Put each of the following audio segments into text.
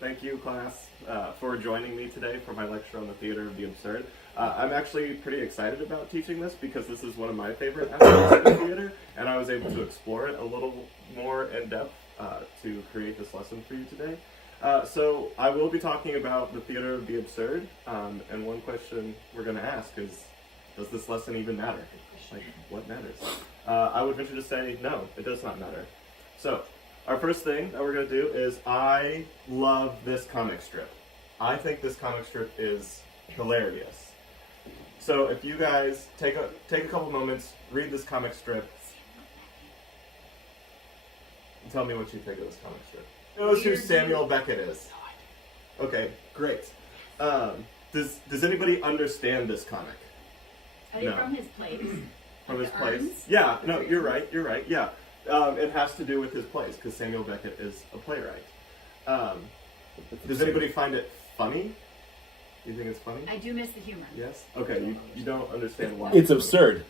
Thank you, class, for joining me today for my lecture on the theater of the absurd. I'm actually pretty excited about teaching this because this is one of my favorite aspects of theater, and I was able to explore it a little more in depth to create this lesson for you today. So I will be talking about the theater of the absurd, and one question we're going to ask is, does this lesson even matter? Like, what matters? I would venture to say, no, it does not matter. So, our first thing that we're going to do is, I love this comic strip. I think this comic strip is hilarious. So if you guys take a couple moments, read this comic strip, and tell me what you think of this comic strip. Knows who Samuel Beckett is? Okay, great. Does anybody understand this comic? Are you from his plays? From his plays? Yeah, no, you're right, yeah. It has to do with his plays, because Samuel Beckett is a playwright. Does anybody find it funny? You think it's funny? I do miss the humor. Yes? Okay, you don't understand why. It's absurd.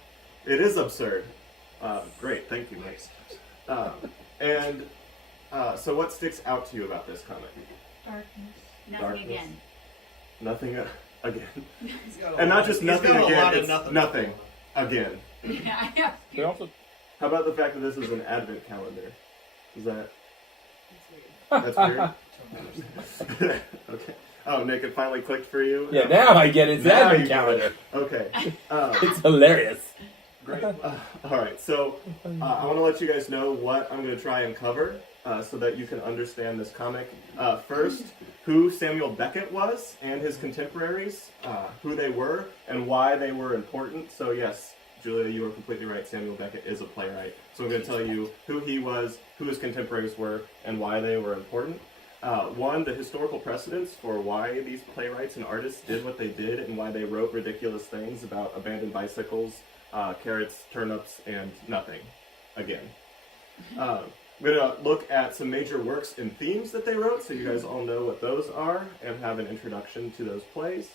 It is absurd. Great, thank you, Mike. So what sticks out to you about this comic? Darkness. Nothing Darkness. again. Nothing again. And not just nothing again, it's nothing again. Yeah, I have. They also How about the fact that this is an advent calendar? Is that... That's weird. That's weird? Okay. Oh, Nick, it finally clicked for you? Yeah, now I get it. It's Now advent you get calendar. it. Okay. It's hilarious. Great. Alright, so I want to let you guys know what I'm going to try and cover so that you can understand this comic. First, who Samuel Beckett was and his contemporaries, who they were, and why they were important. So yes, Julia, you are completely right. Samuel Beckett is a playwright. So I'm going to tell you who he was, who his contemporaries were, and why they were important. One, the historical precedents for why these playwrights and artists did what they did and why they wrote ridiculous things about abandoned bicycles, carrots, turnips, and nothing. Again. We're going to look at some major works and themes that they wrote, so you guys all know what those are and have an introduction to those plays.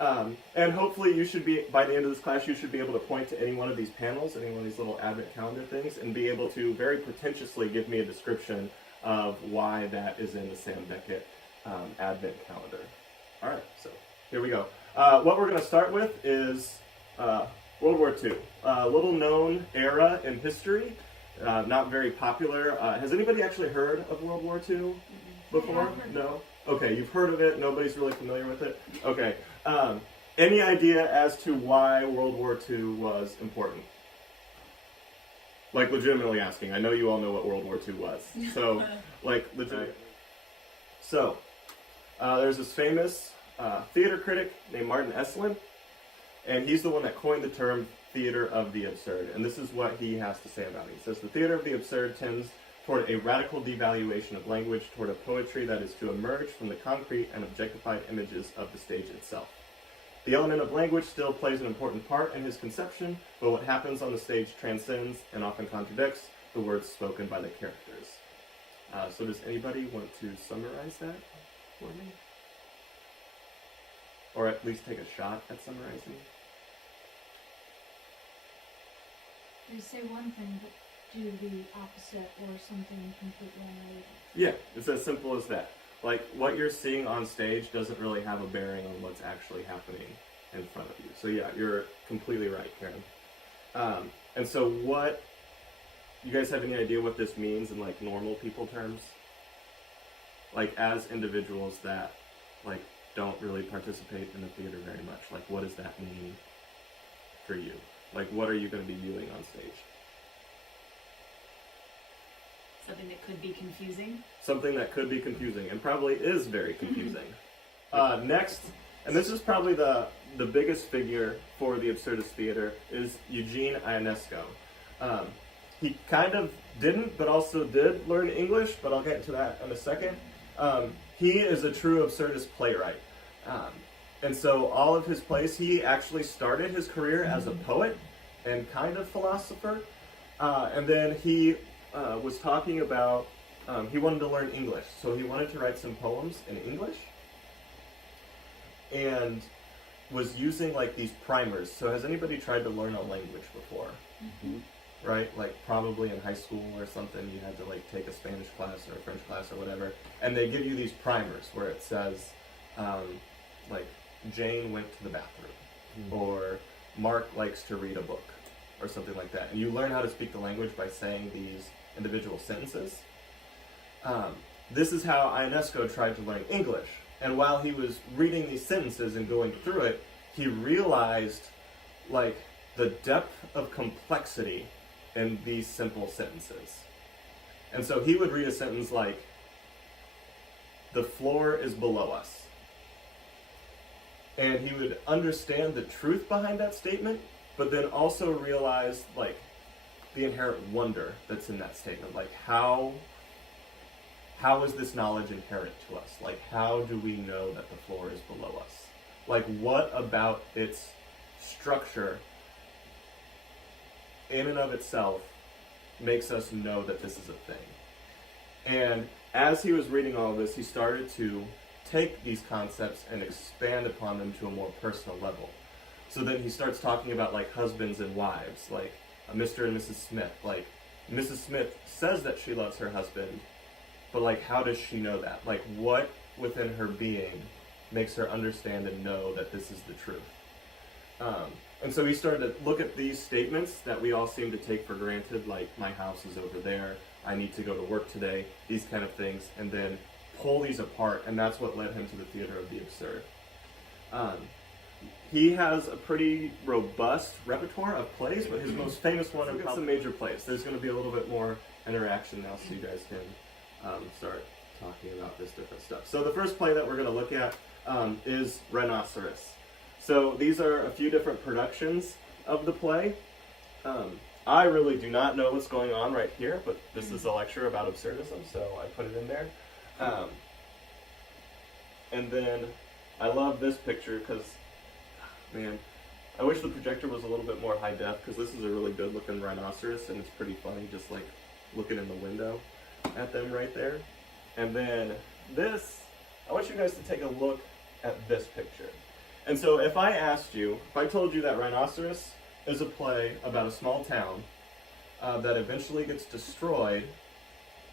And hopefully you should be, by the end of this class, you should be able to point to any one of these panels, any one of these little advent calendar things, and be able to very pretentiously give me a description of why that is in the Sam Beckett advent calendar. Alright, so here we go. What we're going to start with is World War II. A little known era in history, not very popular. Has anybody actually heard of World War II before? No? Okay, you've heard of it, nobody's really familiar with it? Okay. Any idea as to why World War II was important? Like, legitimately asking. I know you all know what World War II was. So, like, legitimately. So, there's this famous theater critic named Martin Esslin, and he's the one that coined the term theater of the absurd. And this is what he has to say about it. He says, the theater of the absurd tends toward a radical devaluation of language, toward a poetry that is to emerge from the concrete and objectified images of the stage itself. The element of language still plays an important part in his conception, but what happens on the stage transcends and often contradicts the words spoken by the characters. So does anybody want to summarize that for me? Or at least take a shot at summarizing? You say one thing, but do the opposite or something completely unrelated. Yeah, it's as simple as that. Like, what you're seeing on stage doesn't really have a bearing on what's actually happening in front of you. So yeah, you're completely right, Karen. And so what, you guys have any idea what this means in, like, normal people terms? Like, as individuals that, like, don't really participate in the theater very much. Like, what does that mean for you? Like, what are you going to be viewing on stage? Something that could be confusing. Something that could be confusing, and probably is very confusing. Next, and this is probably the biggest figure for the absurdist theater, is Eugene Ionesco. He kind of didn't, but also did learn English, but I'll get into that in a second. He is a true absurdist playwright. And so all of his plays, he actually started his career as a poet and kind of philosopher, and then he was talking about, he wanted to learn English, so he wanted to write some poems in English, and was using, like, these primers. So has anybody tried to learn a language before? Mm-hmm. right? Like probably in high school or something, you had to like take a Spanish class or a French class or whatever, and they give you these primers where it says, like Jane went to the bathroom, or Mark likes to read a book, or something like that. And you learn how to speak the language by saying these individual sentences. This is how Ionesco tried to learn English. And while he was reading these sentences and going through it, he realized like the depth of complexity in these simple sentences. And so he would read a sentence like, "The floor is below us." And he would understand the truth behind that statement, but then also realize like the inherent wonder that's in that statement. Like how is this knowledge inherent to us? Like how do we know that the floor is below us? Like what about its structure in and of itself makes us know that this is a thing? And as he was reading all of this, he started to take these concepts and expand upon them to a more personal level. So then he starts talking about like husbands and wives, like Mr. and Mrs. Smith. Like Mrs. Smith says that she loves her husband, but like how does she know that? Like what within her being makes her understand and know that this is the truth? And so he started to look at these statements that we all seem to take for granted, like my house is over there, I need to go to work today, these kind of things, and then pull these apart, and that's what led him to the theater of the absurd. He has a pretty robust repertoire of plays, but his most famous one are some major plays. There's going to be a little bit more interaction now, so you guys can start talking about this different stuff. So the first play that we're going to look at is Rhinoceros. So these are a few different productions of the play. I really do not know what's going on right here, but this is a lecture about absurdism, so I put it in there. And then I love this picture because, man, I wish the projector was a little bit more high def, because this is a really good looking rhinoceros, and it's pretty funny just like looking in the window at them right there. And then this, I want you guys to take a look at this picture. And so if I told you that Rhinoceros is a play about a small town that eventually gets destroyed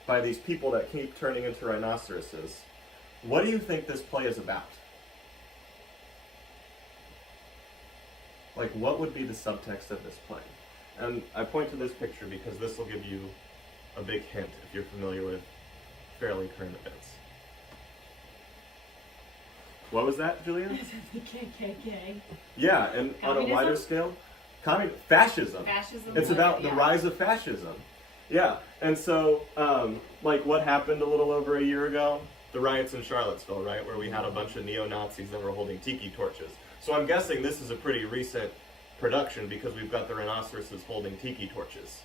by these people that keep turning into rhinoceroses, what do you think this play is about? Like, what would be the subtext of this play? And I point to this picture because this will give you a big hint if you're familiar with fairly current events. What was that, Julia? The KKK. Yeah, and on a wider scale, fascism. Fascism. It's about the rise of fascism. Yeah, and so, like what happened a little over a year ago? The riots in Charlottesville, right? Where we had a bunch of neo-Nazis that were holding tiki torches. So I'm guessing this is a pretty recent production because we've got the rhinoceroses holding tiki torches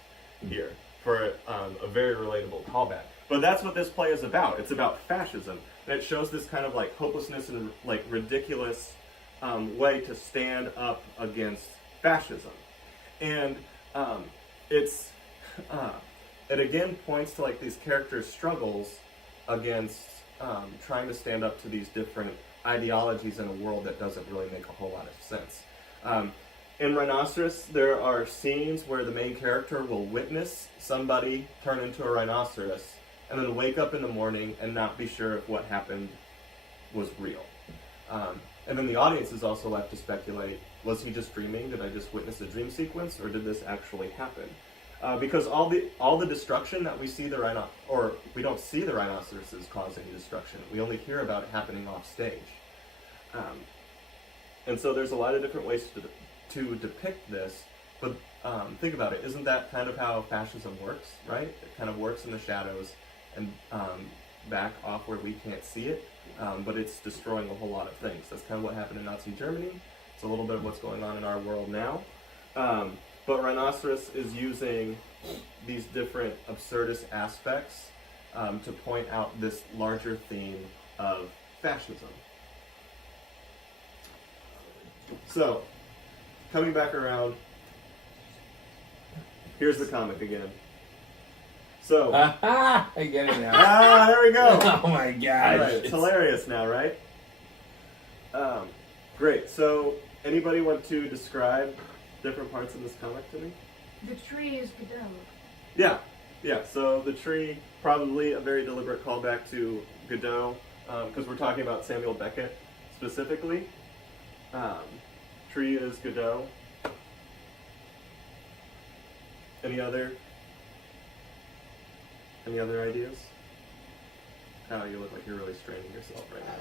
here for a very relatable callback. But that's what this play is about. It's about fascism. And it shows this kind of like hopelessness and like ridiculous way to stand up against fascism. And it again points to like these characters' struggles against trying to stand up to these different ideologies in a world that doesn't really make a whole lot of sense. In Rhinoceros, there are scenes where the main character will witness somebody turn into a rhinoceros and then wake up in the morning and not be sure if what happened was real. And then the audience is also left to speculate, was he just dreaming? Did I just witness a dream sequence, or did this actually happen? Because all the destruction that we see we don't see the rhinoceroses causing destruction. We only hear about it happening off stage. And so there's a lot of different ways to depict this, but think about it. Isn't that kind of how fascism works, right? It kind of works in the shadows and back off where we can't see it, but it's destroying a whole lot of things. That's kind of what happened in Nazi Germany. It's a little bit of what's going on in our world now. But Rhinoceros is using these different absurdist aspects to point out this larger theme of fascism. So, coming back around, here's the comic again. So, I get it now. there we go. Oh my gosh. All right, it's hilarious now, right? Great. So, anybody want to describe different parts of this comic to me? The tree is Godot. Yeah, yeah. So the tree, probably a very deliberate callback to Godot, because we're talking about Samuel Beckett specifically. Tree is Godot. Any other ideas? Oh, you look like you're really straining yourself right now.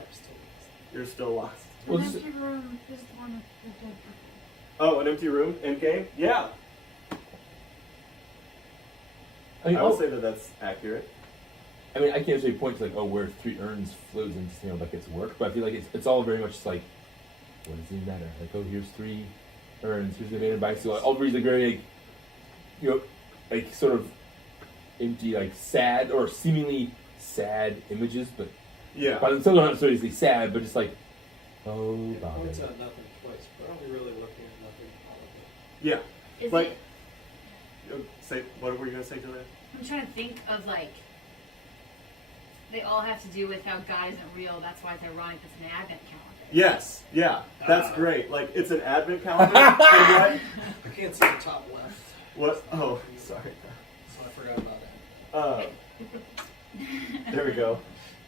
You're still lost. An Well, empty room is the one with the dead people. Oh, an empty room in game? Yeah. I mean, I would say that that's accurate. I mean, I can't really point to like, oh, where 3 urns flows into Samuel Beckett's work, but I feel like it's all very much just like, what does it matter? Like, oh, here's 3 urns, here's the abandoned bicycle. All these like very, like, you know, like sort of empty, like sad or seemingly sad images, but Yeah. but some not necessarily sad, but just like, oh, It bother. points out nothing twice, but are we really looking at nothing all of it? Yeah. Is Like- it? Say what were you gonna say, Julia? I'm trying to think of like. They all have to do with how God isn't real. That's why it's ironic. It's an Advent calendar. Yes. Yeah. That's great. Like it's an advent calendar. And I can't see the top left, what? Oh, sorry. so I forgot about that. There we go.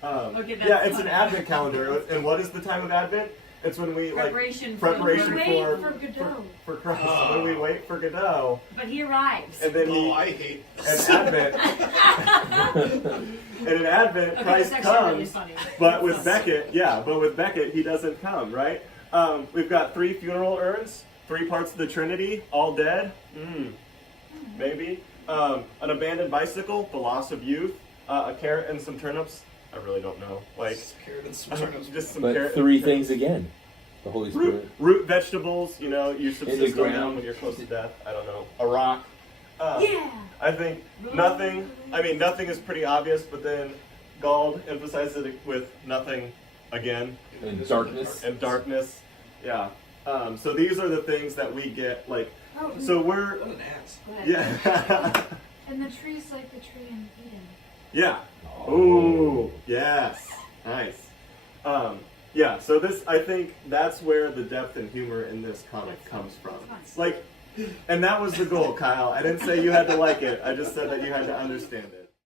Okay, that's yeah, it's an funny. advent calendar. And what is the time of Advent? It's when we Preparation. preparation Wait for for Godot. for Christ. Oh. When we wait for Godot, But he arrives. and then Oh, I hate an this. Advent, and in Advent, Okay, Christ that's actually really comes. funny. But with Beckett, he doesn't come, right? We've got 3 funeral urns, 3 parts of the Trinity, all dead. Maybe. An abandoned bicycle, the loss of youth, a carrot and some turnips. I really don't know. Like, Carrot and some turnips. just some But carrot. 3 and things turnips. again. The Holy Spirit. Root vegetables, you know, you subsist on them ground. when you're close to death. I don't know. A rock. Yeah. I think nothing is pretty obvious, but then Gald emphasizes it with nothing again. And darkness. And darkness. Yeah. So these are the things that we get, like, Oh, so we're, What an ass. Go ahead. yeah. and the tree's like the tree in Eden. Yeah. Ooh, yes. Nice. Yeah, so this, I think that's where the depth and humor in this comic comes from. That's fun. Like, and that was the goal, Kyle. I didn't say you had to like it. I just said that you had to understand it.